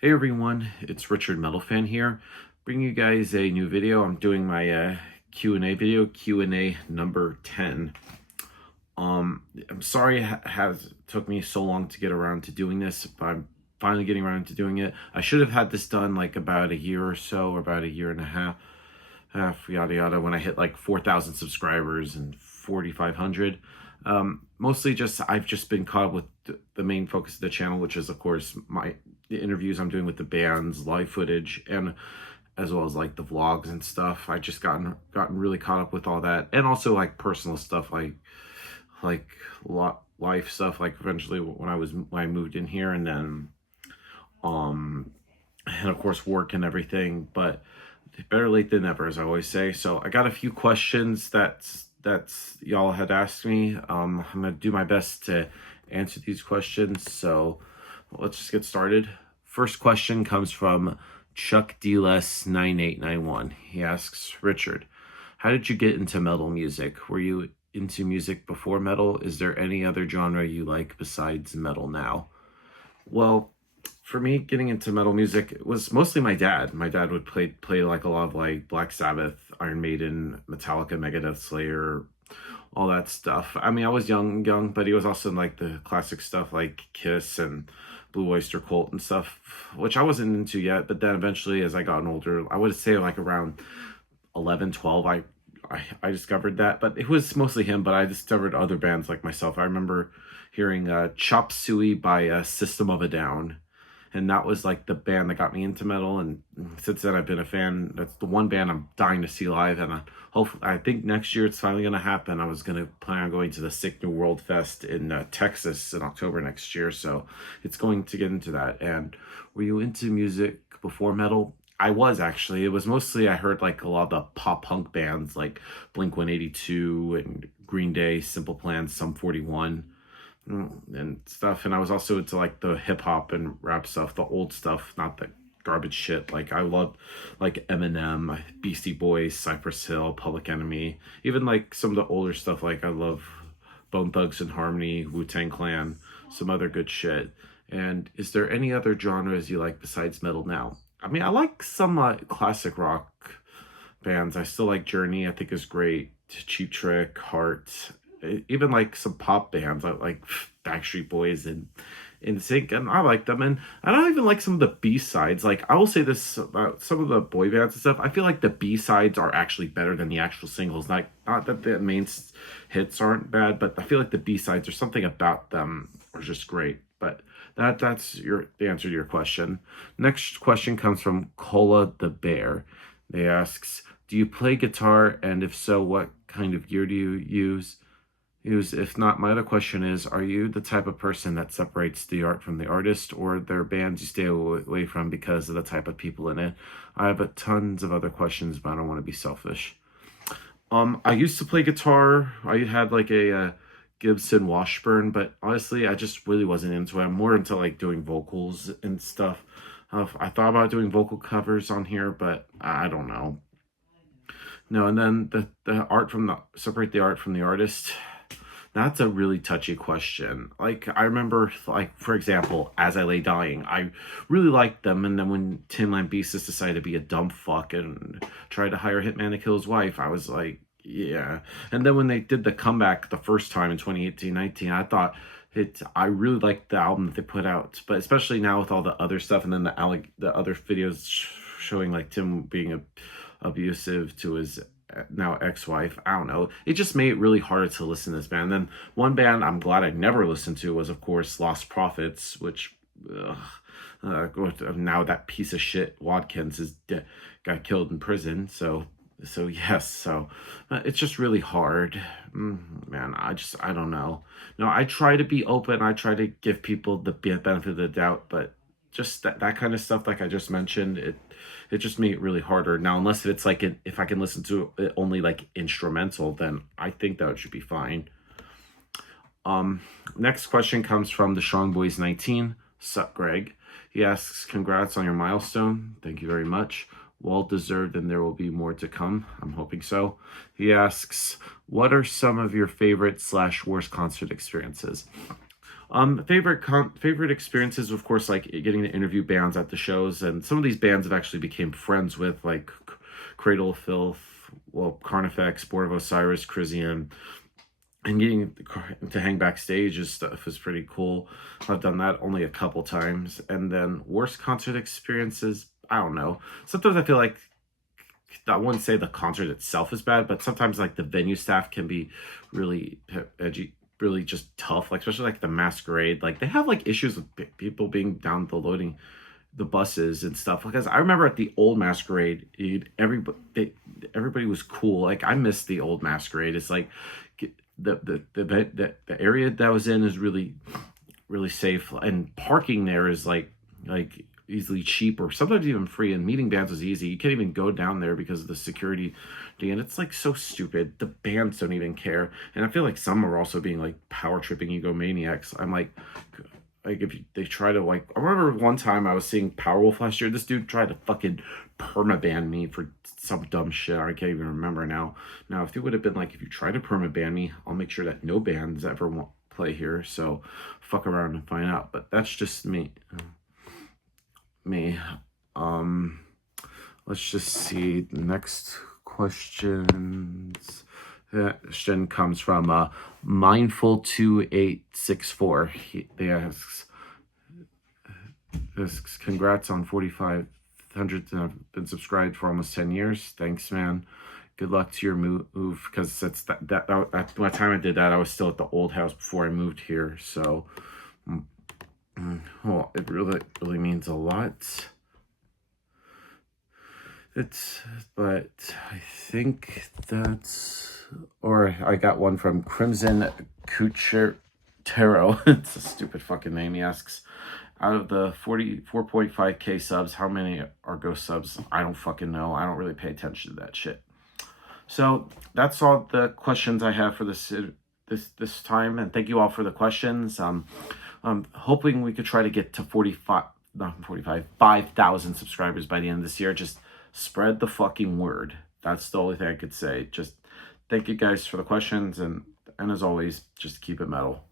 Hey everyone, it's Richard Metalfan here, bringing you guys a new video. I'm doing my Q&A video, Q&A number 10. I'm sorry it has took me so long to get around to doing this, but I'm finally getting around to doing it. I should have had this done like about a year or so, or about a year and a half, yada yada, when I hit like 4,000 subscribers and 4,500. Mostly just I've just been caught up with the main focus of the channel, which is of course the interviews I'm doing with the bands, live footage, and as well as like the vlogs and stuff. I just gotten really caught up with all that, and also like personal stuff, like life stuff. Like eventually when I moved in here, and then um and of course work and everything. But better late than never, as I always say. So I got a few questions that's y'all had asked me. I'm gonna do my best to answer these questions. So let's just get started. First question comes from Chuck D-Less 9891. He asks, Richard, how did you get into metal music? Were you into music before metal? Is there any other genre you like besides metal now? Well, for me, getting into metal music, it was mostly my dad. My dad would play like a lot of like Black Sabbath, Iron Maiden, Metallica, Megadeth, Slayer, all that stuff. I mean, I was young, but he was also in like the classic stuff like Kiss and Blue Oyster Cult and stuff, which I wasn't into yet. But then eventually, as I got older, I would say like around 11, 12, I discovered that. But it was mostly him, but I discovered other bands like myself. I remember hearing Chop Suey by System of a Down, and that was like the band that got me into metal. And since then I've been a fan. That's the one band I'm dying to see live, and hopefully I think next year it's finally gonna happen. I was gonna plan on going to the Sick New World Fest in Texas in October next year, so it's going to get into that. And were you into music before metal? I was actually. It was mostly I heard like a lot of the pop punk bands like Blink 182 and Green Day, Simple Plan, Sum 41, and stuff. And I was also into like the hip hop and rap stuff, the old stuff, not the garbage shit. Like I love like Eminem, Beastie Boys, Cypress Hill, Public Enemy, even like some of the older stuff. Like I love Bone Thugs and Harmony, Wu-Tang Clan, some other good shit. And is there any other genres you like besides metal now? I mean, I like some classic rock bands. I still like Journey, I think is great. Cheap Trick, Heart, even like some pop bands like Backstreet Boys and NSYNC, and I like them. And I don't even like some of the B sides. Like I will say this about some of the boy bands and stuff. I feel like the B sides are actually better than the actual singles. Not that the main hits aren't bad, but I feel like the B sides, there's something about them are just great. But that's the answer to your question. Next question comes from Cola the Bear. They asks, do you play guitar, and if so, what kind of gear do you use? If not, my other question is, are you the type of person that separates the art from the artist, or are there bands you stay away from because of the type of people in it? I have tons of other questions, but I don't want to be selfish. I used to play guitar. I had like a Gibson Washburn, but honestly, I just really wasn't into it. I'm more into like doing vocals and stuff. I thought about doing vocal covers on here, but I don't know. No, and then the art from the separate the art from the artist. That's a really touchy question. Like I remember, like for example, As I Lay Dying, I really liked them, and then when Tim Lambesis decided to be a dumb fuck and tried to hire a hitman to kill his wife, I was like, yeah. And then when they did the comeback the first time in 2018-19, I thought I really liked the album that they put out, but especially now with all the other stuff, and then the other videos showing like Tim being abusive to his now ex-wife. I don't know. It just made it really hard to listen to this band. And then one band I'm glad I never listened to was, of course, Lost Prophets, which now that piece of shit Watkins got killed in prison. So yes, so it's just really hard, man. I don't know. No, I try to be open. I try to give people the benefit of the doubt, but just that kind of stuff, like I just mentioned, it just made it really harder. Now, unless it's like if I can listen to it only like instrumental, then I think that should be fine. Next question comes from the Strong Boys 19. Sup, Greg? He asks, congrats on your milestone. Thank you very much. Well deserved, and there will be more to come. I'm hoping so. He asks, what are some of your favorite / worst concert experiences? Favorite experiences, of course, like getting to interview bands at the shows, and some of these bands have actually became friends with, like Cradle of Filth, well, Carnifex, Board of Osiris, Crisian, and getting to hang backstage and stuff is pretty cool. I've done that only a couple times. And then worst concert experiences, I don't know. Sometimes I feel like, I wouldn't say the concert itself is bad, but sometimes like the venue staff can be really edgy, really just tough. Like especially like the Masquerade, like they have like issues with people being down the loading the buses and stuff. Because I remember at the old Masquerade, everybody was cool. Like I miss the old Masquerade. It's like the area that I was in is really safe, and parking there is like easily cheap or sometimes even free, and meeting bands is easy. You can't even go down there because of the security, and it's like so stupid. The bands don't even care, and I feel like some are also being like power tripping egomaniacs. I'm like if they try to, like, I remember one time I was seeing Powerwolf last year. This dude tried to fucking permaban me for some dumb shit. I can't even remember now. Now, if it would have been like, if you try to permaban me, I'll make sure that no bands ever won't play here. So fuck around and find out. But that's just me. Let's just see. The next questions. Question comes from Mindful2864. He asks, congrats on 4,500 and I've been subscribed for almost 10 years. Thanks, man. Good luck to your move, because that's that by the time I did that, I was still at the old house before I moved here. So, well, it really means a lot. But I think that's, or I got one from Crimson Cuchartero. It's a stupid fucking name. He asks, out of the 44.5k subs, how many are ghost subs? I don't fucking know. I don't really pay attention to that shit. So that's all the questions I have for this time, and thank you all for the questions. Hoping we could try to get to 5,000 subscribers by the end of this year. Just spread the fucking word. That's the only thing I could say. Just thank you guys for the questions, and as always, just keep it metal.